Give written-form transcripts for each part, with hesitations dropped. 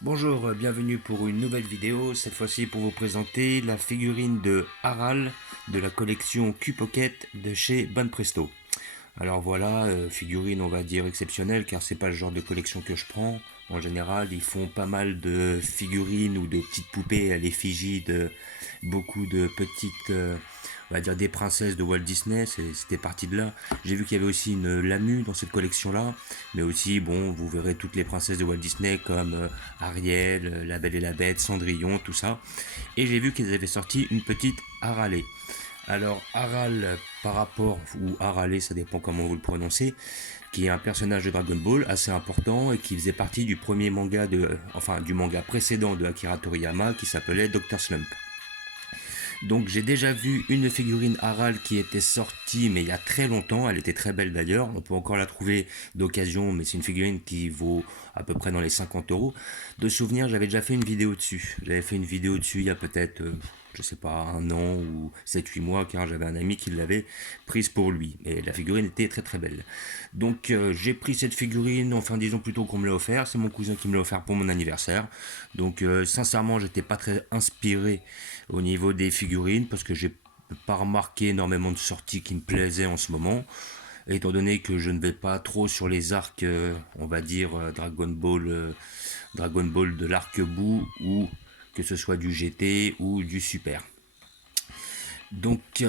Bonjour, bienvenue pour une nouvelle vidéo, cette fois-ci pour vous présenter la figurine de Harald de la collection Q-Pocket de chez Banpresto. Alors voilà, figurine on va dire exceptionnelle car c'est pas le genre de collection que je prends. En général, ils font pas mal de figurines ou de petites poupées à l'effigie de beaucoup de petites, on va dire des princesses de Walt Disney. C'était parti de là. J'ai vu qu'il y avait aussi une Lamu dans cette collection-là, mais aussi, bon, vous verrez toutes les princesses de Walt Disney comme Ariel, La Belle et la Bête, Cendrillon, tout ça. Et j'ai vu qu'ils avaient sorti une petite Haralée. Alors, Harald, par rapport, ou Haralé, ça dépend comment vous le prononcez, qui est un personnage de Dragon Ball assez important et qui faisait partie du premier manga enfin, du manga précédent de Akira Toriyama qui s'appelait Dr. Slump. Donc j'ai déjà vu une figurine Harald qui était sortie mais il y a très longtemps, elle était très belle d'ailleurs, on peut encore la trouver d'occasion mais c'est une figurine qui vaut à peu près dans les 50 euros. De souvenir j'avais déjà fait une vidéo dessus, j'avais fait une vidéo dessus il y a peut-être je sais pas, un an ou 7-8 mois car j'avais un ami qui l'avait prise pour lui et la figurine était très très belle. Donc j'ai pris cette figurine, enfin disons plutôt qu'on me l'a offert, c'est mon cousin qui me l'a offert pour mon anniversaire. Donc sincèrement j'étais pas très inspiré au niveau des figurines parce que j'ai pas remarqué énormément de sorties qui me plaisaient en ce moment. Étant donné que je ne vais pas trop sur les arcs, on va dire Dragon Ball de l'arc-bout ou que ce soit du GT ou du Super. Donc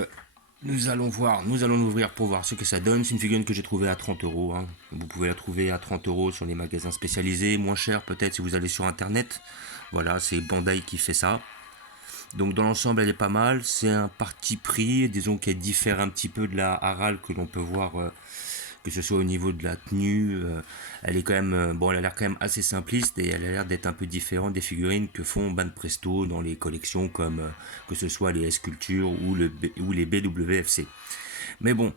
nous allons voir, nous allons l'ouvrir pour voir ce que ça donne. C'est une figurine que j'ai trouvée à 30 euros. Hein. Vous pouvez la trouver à 30 euros sur les magasins spécialisés, moins cher peut-être si vous allez sur internet. Voilà, c'est Bandai qui fait ça. Donc dans l'ensemble, elle est pas mal. C'est un parti pris, disons qu'elle diffère un petit peu de la Harald que l'on peut voir, que ce soit au niveau de la tenue. Elle est quand même, bon, elle a l'air quand même assez simpliste et elle a l'air d'être un peu différente des figurines que font Banpresto dans les collections comme que ce soit les S-Culture ou les BWFC. Mais bon,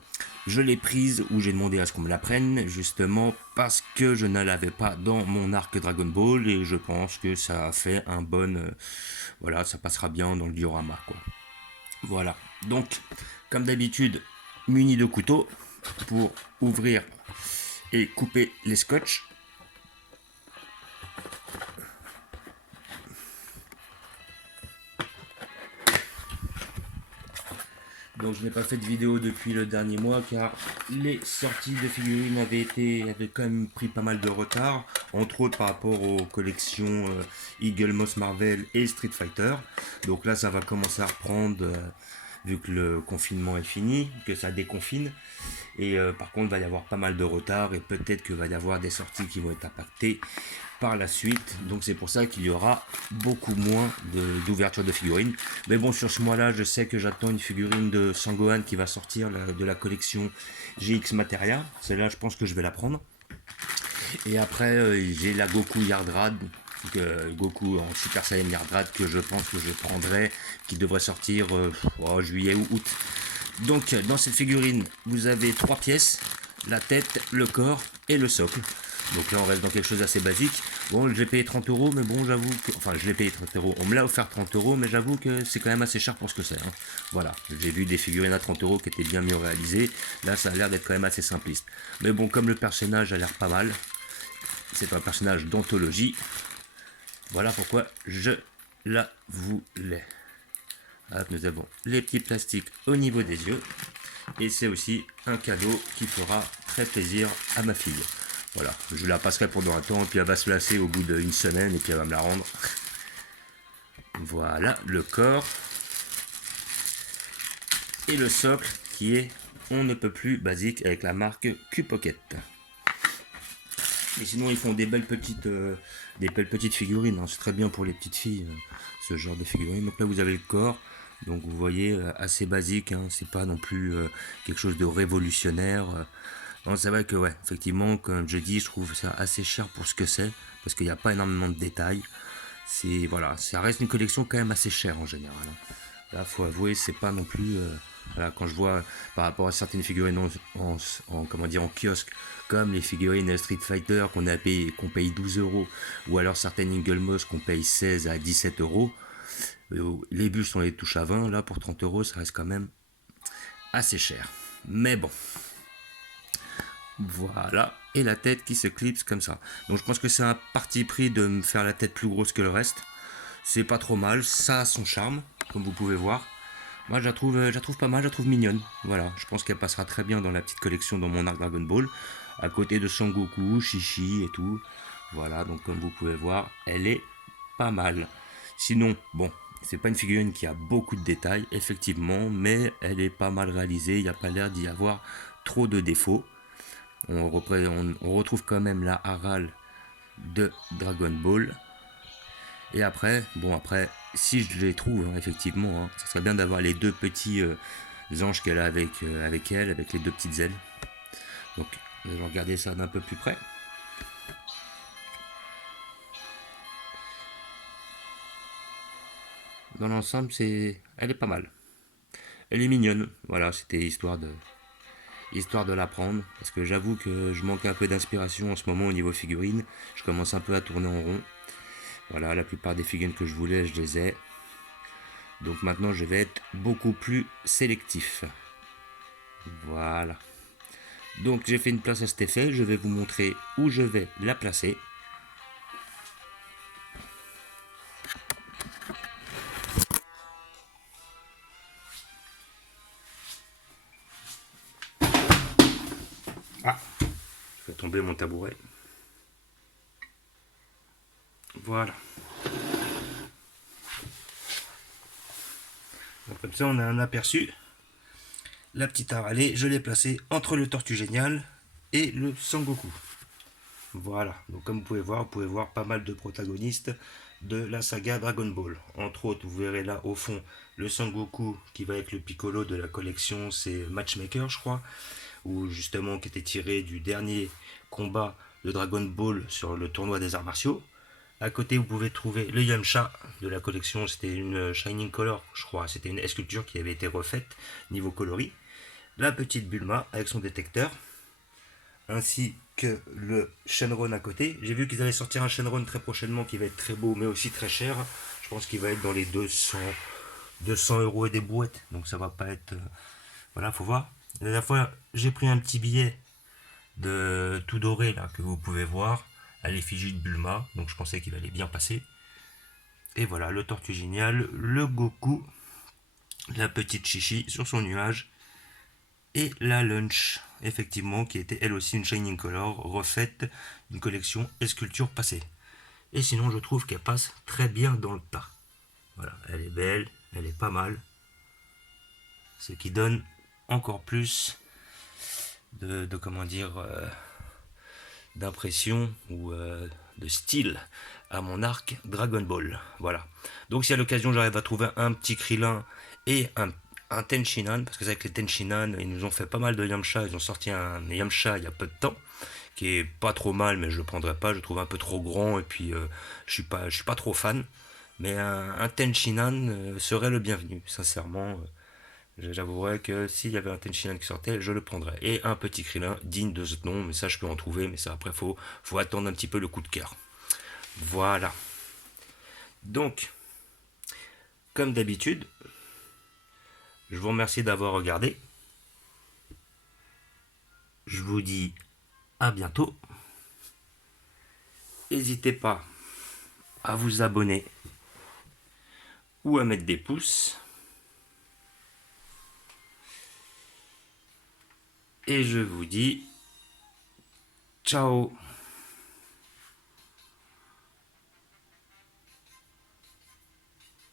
je l'ai prise ou j'ai demandé à ce qu'on me la prenne justement parce que je ne l'avais pas dans mon arc Dragon Ball et je pense que ça a fait un bon, voilà, ça passera bien dans le diorama quoi. Voilà. Donc, comme d'habitude, muni de couteau pour ouvrir et couper les scotch. Donc je n'ai pas fait de vidéo depuis le dernier mois car les sorties de figurines avaient quand même pris pas mal de retard, entre autres par rapport aux collections Eagle Moss Marvel et Street Fighter. Donc là ça va commencer à reprendre vu que le confinement est fini, que ça déconfine. Et par contre, il va y avoir pas mal de retard et peut-être qu'il va y avoir des sorties qui vont être impactées par la suite. Donc c'est pour ça qu'il y aura beaucoup moins d'ouverture de figurines. Mais bon, sur ce mois-là, je sais que j'attends une figurine de Sangohan qui va sortir de la collection GX Materia. Celle-là, je pense que je vais la prendre. Et après, j'ai la Goku Yardrad. Goku en Super Saiyan Yardrad que je pense que je prendrai, qui devrait sortir juillet ou août. Donc dans cette figurine, vous avez 3 pièces, la tête, le corps et le socle. Donc là on reste dans quelque chose d'assez basique. Bon, j'ai payé 30 euros, mais bon j'avoue que... Enfin je l'ai payé 30 euros, on me l'a offert 30 euros, mais j'avoue que c'est quand même assez cher pour ce que c'est. Hein. Voilà, j'ai vu des figurines à 30 euros qui étaient bien mieux réalisées. Là ça a l'air d'être quand même assez simpliste. Mais bon, comme le personnage a l'air pas mal, c'est un personnage d'anthologie. Voilà pourquoi je la voulais. Hop, nous avons les petits plastiques au niveau des yeux. Et c'est aussi un cadeau qui fera très plaisir à ma fille. Voilà, je la passerai pendant un temps, et puis elle va se lasser au bout d'une semaine, et puis elle va me la rendre. Voilà, le corps. Et le socle qui est on ne peut plus basique avec la marque Q-Pocket. Et sinon ils font des belles petites figurines, hein. C'est très bien pour les petites filles, ce genre de figurines. Donc là vous avez le corps, donc vous voyez assez basique, hein. C'est pas non plus quelque chose de révolutionnaire. Non, c'est vrai que ouais, effectivement, comme je dis, je trouve ça assez cher pour ce que c'est, parce qu'il n'y a pas énormément de détails. C'est voilà, ça reste une collection quand même assez chère en général. Hein. Là, faut avouer, c'est pas non plus. Voilà, quand je vois par rapport à certaines figurines comment dire, en kiosque, comme les figurines Street Fighter qu'on paye 12 euros, ou alors certaines Eagle Moss qu'on paye 16 à 17 euros, les bustes on les touche à 20, là pour 30 euros, ça reste quand même assez cher. Mais bon, Voilà, et la tête qui se clipse comme ça. Donc je pense que c'est un parti pris de me faire la tête plus grosse que le reste. C'est pas trop mal, ça a son charme, comme vous pouvez voir. Moi je la trouve pas mal, je la trouve mignonne. Voilà, je pense qu'elle passera très bien dans la petite collection dans mon arc Dragon Ball. À côté de Sangoku, Shishi et tout. Voilà, donc comme vous pouvez voir, elle est pas mal. Sinon, bon, c'est pas une figurine qui a beaucoup de détails, effectivement, mais elle est pas mal réalisée, il n'y a pas l'air d'y avoir trop de défauts. On retrouve quand même la Aral de Dragon Ball. Et après, bon après, si je les trouve, hein, effectivement, hein, ça serait bien d'avoir les deux petits anges qu'elle a avec elle, avec les deux petites ailes. Donc, je vais regarder ça d'un peu plus près. Dans l'ensemble, elle est pas mal. Elle est mignonne. Voilà, c'était histoire de la prendre. Parce que j'avoue que je manque un peu d'inspiration en ce moment au niveau figurines. Je commence un peu à tourner en rond. Voilà, la plupart des figurines que je voulais, je les ai. Donc maintenant, je vais être beaucoup plus sélectif. Voilà. Donc j'ai fait une place à cet effet. Je vais vous montrer où je vais la placer. Ah, je fais tomber mon tabouret. Voilà. Donc, comme ça, on a un aperçu. La petite Harley, je l'ai placée entre le Tortue Génial et le Sangoku. Voilà, donc comme vous pouvez voir pas mal de protagonistes de la saga Dragon Ball. Entre autres, vous verrez là au fond le Sangoku qui va avec le Piccolo de la collection, c'est Matchmaker je crois, ou justement qui était tiré du dernier combat de Dragon Ball sur le tournoi des arts martiaux. À côté, vous pouvez trouver le Yamcha de la collection, c'était une Shining Color, je crois, c'était une sculpture qui avait été refaite niveau coloris. La petite Bulma avec son détecteur, ainsi que le Shenron à côté. J'ai vu qu'ils allaient sortir un Shenron très prochainement qui va être très beau mais aussi très cher. Je pense qu'il va être dans les 200 euros et des brouettes. Donc ça va pas être... Voilà, faut voir. La dernière fois, j'ai pris un petit billet de tout doré là que vous pouvez voir à l'effigie de Bulma. Donc je pensais qu'il allait bien passer. Et voilà, le Tortue Génial, le Goku, la petite Chichi sur son nuage et la Lunch, effectivement, qui était elle aussi une Shining Color, refaite d'une collection et sculpture passée. Et sinon, je trouve qu'elle passe très bien dans le tas. Voilà, elle est belle, elle est pas mal. Ce qui donne encore plus de comment dire, d'impression ou de style à mon arc Dragon Ball. Voilà. Donc si à l'occasion j'arrive à trouver un petit Krillin et un Tenshinhan, parce que c'est avec les Tenshinhan, ils nous ont fait pas mal de Yamcha, ils ont sorti un Yamcha il y a peu de temps, qui est pas trop mal, mais je le prendrai pas, je le trouve un peu trop grand, et puis je suis pas trop fan. Mais un Tenshinhan serait le bienvenu, sincèrement. J'avouerais que s'il y avait un Tenshinhan qui sortait, je le prendrais. Et un petit Krillin digne de ce nom, mais ça je peux en trouver, mais ça après faut attendre un petit peu le coup de cœur. Voilà. Donc, comme d'habitude, je vous remercie d'avoir regardé. Je vous dis à bientôt. N'hésitez pas à vous abonner ou à mettre des pouces. Et je vous dis ciao.